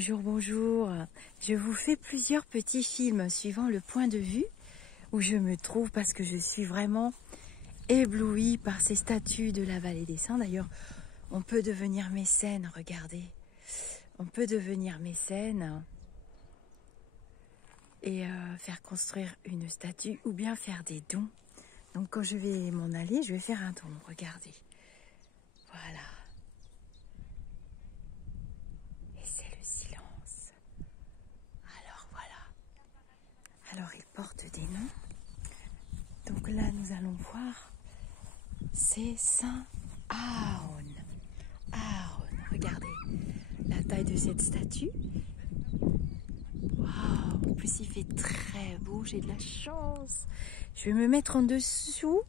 Bonjour, bonjour. Je vous fais plusieurs petits films suivant le point de vue où je me trouve parce que je suis vraiment éblouie par ces statues de la vallée des Saints. D'ailleurs, on peut devenir mécène, regardez. On peut devenir mécène et faire construire une statue ou bien faire des dons. Donc quand je vais m'en aller, je vais faire un don, regardez. Voilà. Et c'est le silence. Alors voilà. Alors il porte des noms. Donc là nous allons voir. C'est Saint Aaron. Aaron, regardez la taille de cette statue. Waouh, en plus il fait très beau, j'ai de la chance. Je vais me mettre en dessous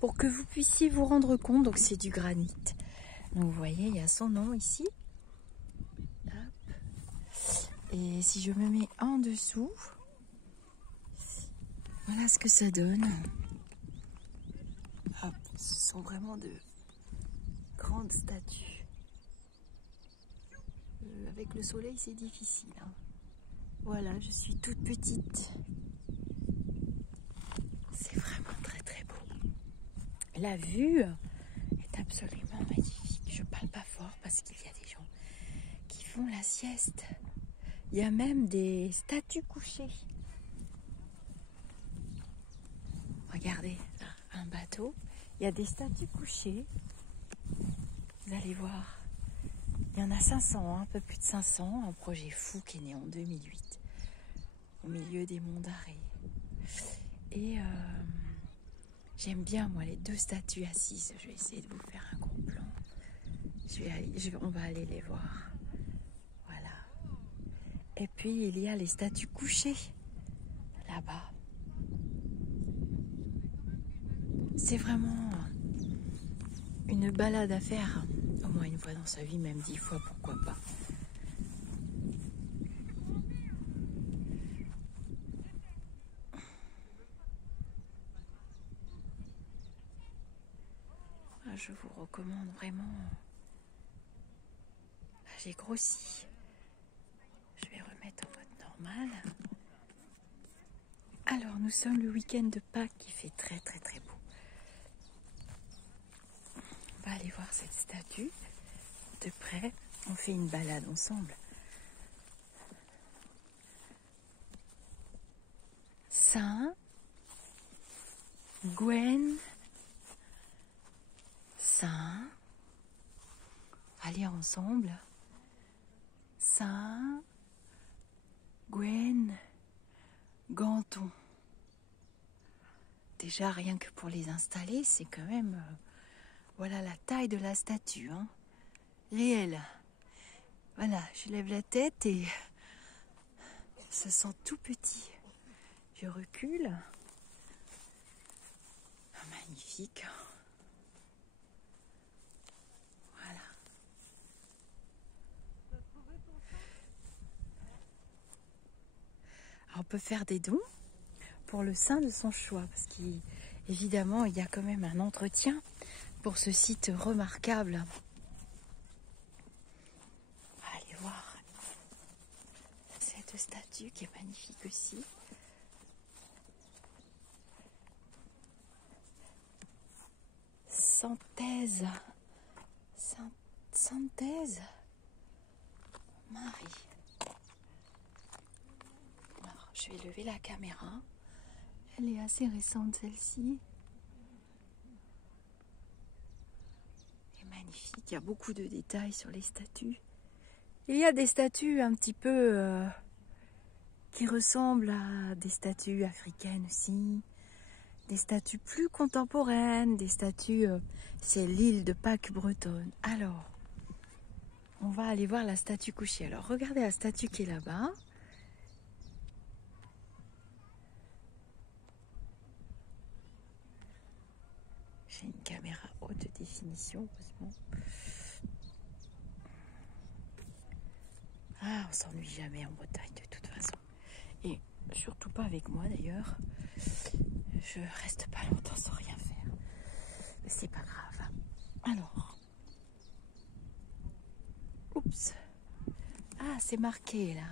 pour que vous puissiez vous rendre compte. Donc c'est du granit. Donc vous voyez, il y a son nom ici. Hop. Et si je me mets en dessous, voilà ce que ça donne. Hop, ce sont vraiment de grandes statues. Avec le soleil, c'est difficile. Hein. Voilà, je suis toute petite. C'est vraiment très très beau. La vue est absolument magnifique. Je parle pas fort parce qu'il y a des gens qui font la sieste. Il y a même des statues couchées. Regardez, là, un bateau. Il y a des statues couchées. Vous allez voir. Il y en a 500, un peu plus de 500. Un projet fou qui est né en 2008. Au milieu des monts d'Arrée. Et j'aime bien, moi, les deux statues assises. Je vais essayer de vous faire un gros plan. On va aller les voir. Voilà. Et puis, il y a les statues couchées. Là-bas. C'est vraiment une balade à faire. Au moins une fois dans sa vie, même 10 fois, pourquoi pas. Je vous recommande vraiment. Là, j'ai grossi. Je vais remettre en mode normal. Alors, nous sommes le week-end de Pâques qui fait très très très beau. On va aller voir cette statue de près. On fait une balade ensemble. Saint Gwen Saint. On va lire ensemble. Saint Gwen Ganton. Déjà, rien que pour les installer, c'est quand même... voilà la taille de la statue. Hein. Réelle. Voilà, je lève la tête et... ça sent tout petit. Je recule. Ah, magnifique. Voilà. Alors, on peut faire des dons pour le saint de son choix, parce qu'évidemment, il y a quand même un entretien pour ce site remarquable. On va aller voir cette statue qui est magnifique aussi. Sainte-Thèse Marie. Alors, je vais lever la caméra. Elle est assez récente, celle-ci. Elle est magnifique. Il y a beaucoup de détails sur les statues. Il y a des statues un petit peu qui ressemblent à des statues africaines aussi. Des statues plus contemporaines. Des statues... c'est l'île de Pâques bretonne. Alors, on va aller voir la statue couchée. Alors, regardez la statue qui est là-bas. J'ai une caméra haute définition, heureusement. Ah, on s'ennuie jamais en Bretagne de toute façon. Et surtout pas avec moi d'ailleurs. Je reste pas longtemps sans rien faire. Mais c'est pas grave. Alors. Oups. Ah, c'est marqué là.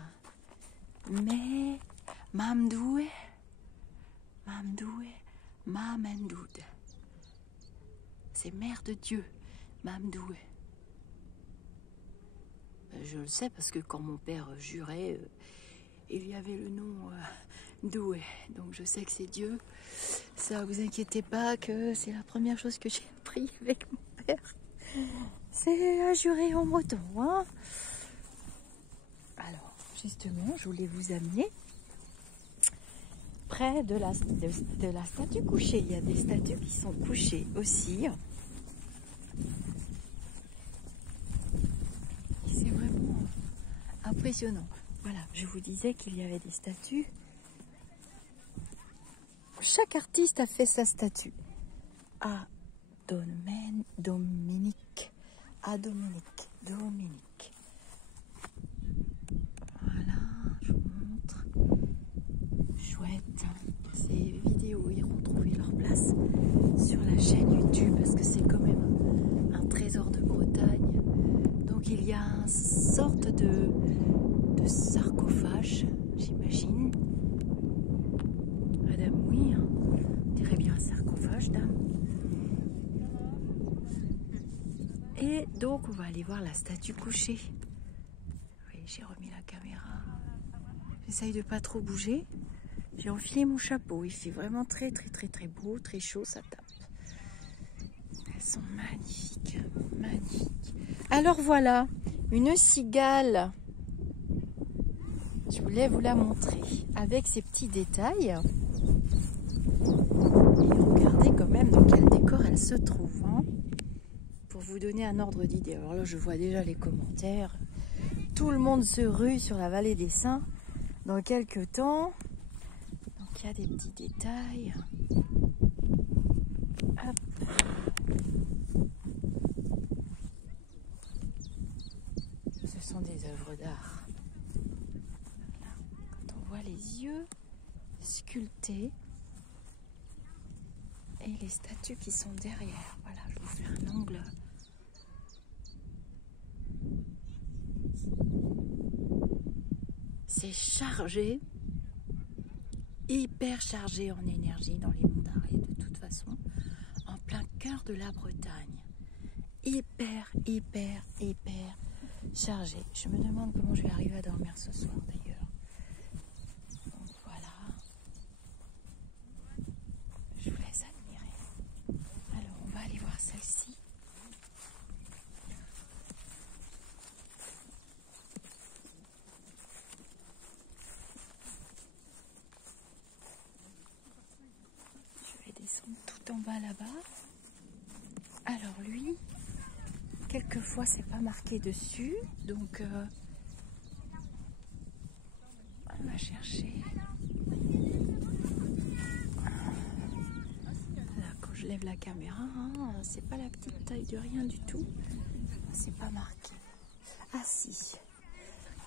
Mais Mamdoué, Mamendoud. C'est Mère de Dieu, Mamdoué. Je le sais parce que quand mon père jurait, il y avait le nom Doué. Donc je sais que c'est Dieu. Ça, vous inquiétez pas que c'est la première chose que j'ai appris avec mon père. C'est à jurer en breton. Hein. Alors, justement, je voulais vous amener près de la statue couchée. Il y a des statues qui sont couchées aussi. Et c'est vraiment impressionnant. Voilà, je vous disais qu'il y avait des statues. Chaque artiste a fait sa statue. Dominique. Voilà, je vous montre. Chouette. Ces vidéos iront trouver leur place sur la chaîne YouTube parce que c'est quand même un trésor de Bretagne. Donc il y a une sorte de sarcophage, j'imagine. Madame, oui, hein. On dirait bien un sarcophage, dame. Et donc on va aller voir la statue couchée. Oui, j'ai remis la caméra. J'essaye de pas trop bouger. J'ai enfilé mon chapeau. Il fait vraiment très beau, très chaud, ça tape. Elles sont magnifiques, magnifiques. Alors voilà, une cigale. Je voulais vous la montrer avec ses petits détails. Et regardez quand même dans quel décor elle se trouve. Hein, pour vous donner un ordre d'idée. Alors là, je vois déjà les commentaires. Tout le monde se rue sur la vallée des Saints dans quelques temps. Donc il y a des petits détails. Hop. Ce sont des œuvres d'art. Voilà. Quand on voit les yeux sculptés et les statues qui sont derrière. Voilà, je vous fais un angle. C'est chargé, hyper chargé en énergie dans les monts d'Arrée de toute façon, en plein cœur de la Bretagne. Hyper chargé. Je me demande comment je vais arriver à dormir ce soir d'ailleurs. Donc voilà. Je vous laisse admirer. Alors on va aller voir celle-ci. Je vais descendre tout en bas là-bas. Alors lui, quelquefois c'est pas marqué dessus, donc on va chercher. Là, quand je lève la caméra, hein, c'est pas la petite taille de rien du tout. C'est pas marqué. Ah si.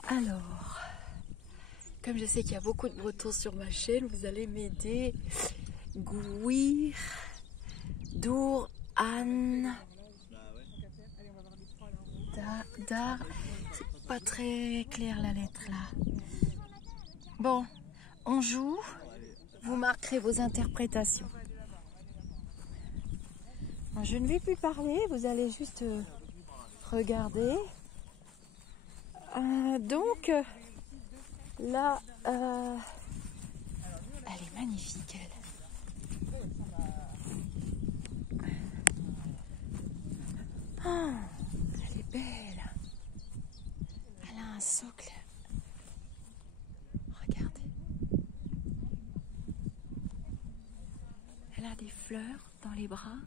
Alors, comme je sais qu'il y a beaucoup de Bretons sur ma chaîne, vous allez m'aider. Gouir, Dour, Anne, Dar. C'est pas très clair la lettre là. Bon, on joue. Vous marquerez vos interprétations. Je ne vais plus parler, vous allez juste regarder. Donc, là, elle est magnifique, elle. Oh, elle est belle. Elle a un socle. Regardez. Elle a des fleurs dans les bras.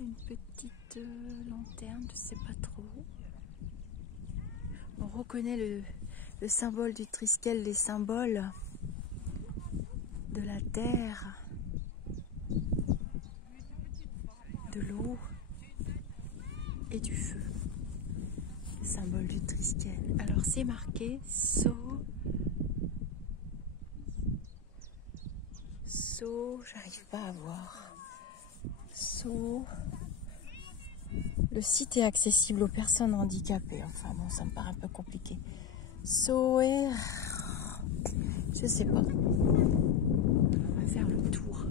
Une petite lanterne, je ne sais pas trop. On reconnaît le symbole du Triskel, les symboles de la terre, de l'eau et du feu. Le symbole du Triskel. Alors c'est marqué j'arrive pas à voir. Le site est accessible aux personnes handicapées. Enfin bon, ça me paraît un peu compliqué. Soer... Je sais pas. On va faire le tour.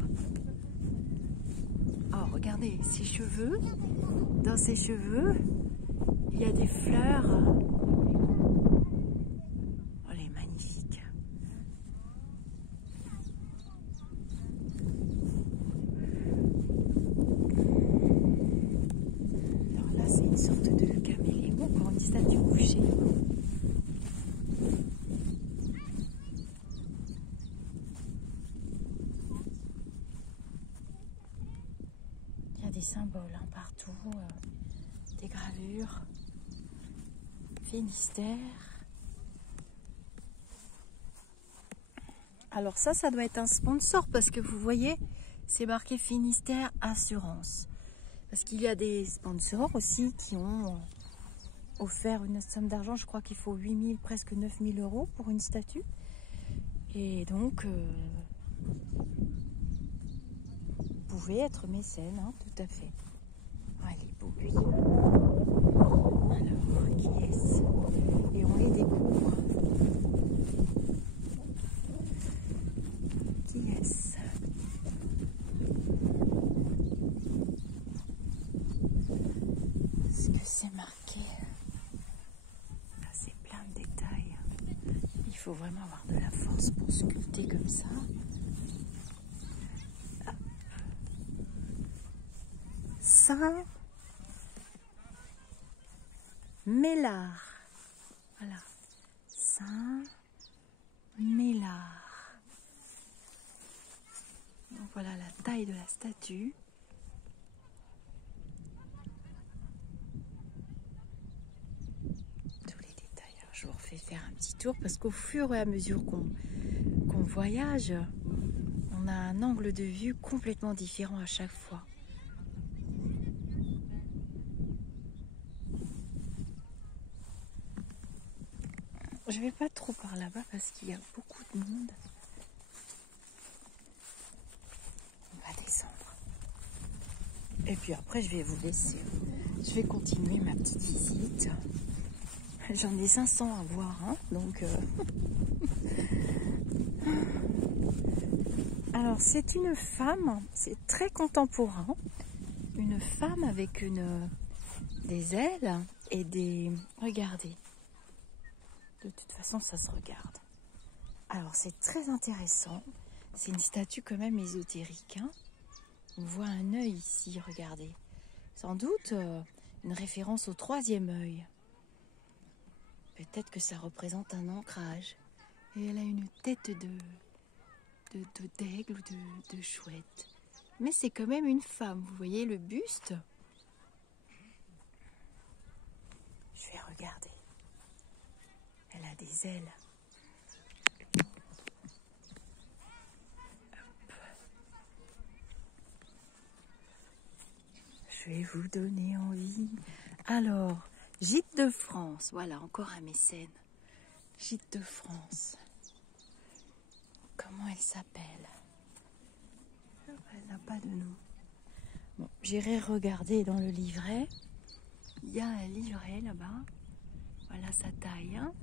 Oh, regardez, ses cheveux. Dans ses cheveux, il y a des fleurs. Oh, elle est magnifique. Alors là, c'est une sorte de caméléon pour une statue couchée. Des symboles hein, partout, des gravures, Finistère. Alors ça doit être un sponsor parce que vous voyez, c'est marqué Finistère Assurance. Parce qu'il y a des sponsors aussi qui ont offert une somme d'argent, je crois qu'il faut 8 000, presque 9 000 euros pour une statue. Et donc, vous pouvez être mécène, hein, tout à fait. Ah, il est beau lui. Alors, qui est-ce? Et on les découvre. Qui est-ce? Est-ce que c'est marqué? Ah, c'est plein de détails. Il faut vraiment avoir de la force pour sculpter comme ça. Saint Mélard. Voilà. Saint Mélard. Donc voilà la taille de la statue. Tous les détails. Alors, je vous refais faire un petit tour parce qu'au fur et à mesure qu'on voyage, on a un angle de vue complètement différent à chaque fois. Je vais pas trop par là-bas parce qu'il y a beaucoup de monde. On va descendre. Et puis après, je vais vous laisser. Je vais continuer ma petite visite. J'en ai 500 à voir, hein, donc... Alors, c'est une femme, c'est très contemporain. Une femme avec des ailes et des... Regardez. De toute façon, ça se regarde. Alors, c'est très intéressant. C'est une statue quand même ésotérique. Hein. On voit un œil ici, regardez. Sans doute une référence au 3e œil. Peut-être que ça représente un ancrage. Et elle a une tête d'aigle ou de chouette. Mais c'est quand même une femme. Vous voyez le buste? Je vais regarder. Elle a des ailes. Hop. Je vais vous donner envie. Alors, Gîte de France. Voilà, encore un mécène. Gîte de France. Comment elle s'appelle? Elle n'a pas de nom. Bon, j'irai regarder dans le livret. Il y a un livret là-bas. Voilà sa taille. Hein.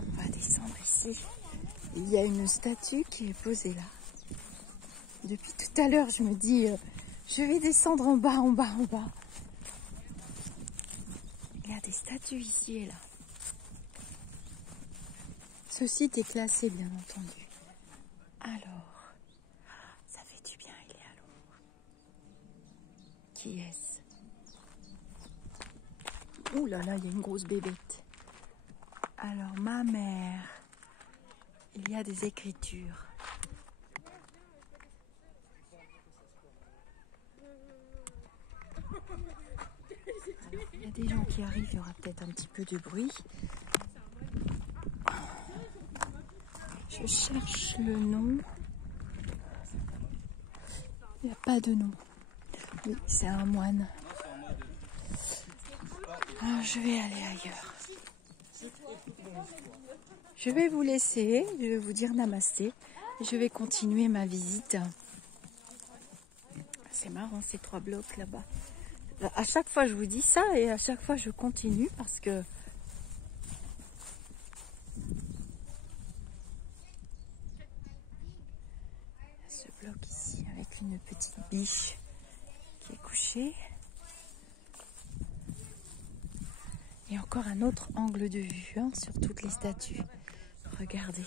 On va descendre ici. Il y a une statue qui est posée là. Depuis tout à l'heure, je me dis, je vais descendre en bas, en bas, en bas. Il y a des statues ici et là. Ce site est classé, bien entendu. Alors, ça fait du bien, il est à l'ombre. Qui est-ce? Ouh là là, il y a une grosse bébête. Alors, ma mère. Il y a des écritures. Alors, il y a des gens qui arrivent, il y aura peut-être un petit peu de bruit. Je cherche le nom. Il n'y a pas de nom. Oui, c'est un moine. Alors, je vais aller ailleurs. Je vais vous laisser, je vais vous dire namasté. Je vais continuer ma visite. C'est marrant ces 3 blocs là-bas. À chaque fois je vous dis ça et à chaque fois je continue parce que ce bloc ici avec une petite biche qui est couchée. Et encore un autre angle de vue hein, sur toutes les statues. Regardez.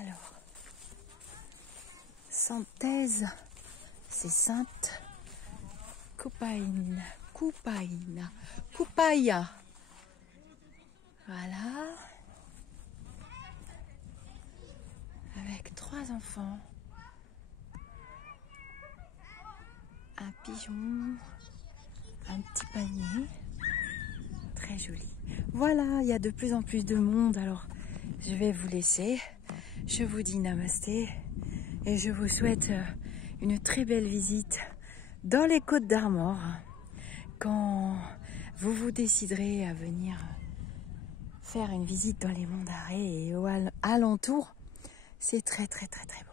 Alors, Santhèse, c'est Sainte Coupaïna. Coupaïa. Voilà. Avec 3 enfants. Un pigeon. Un petit panier. Très joli. Voilà, il y a de plus en plus de monde. Alors, je vais vous laisser. Je vous dis namasté. Et je vous souhaite une très belle visite dans les Côtes d'Armor. Quand vous vous déciderez à venir faire une visite dans les monts d'Arrée et alentours, c'est très très très très beau.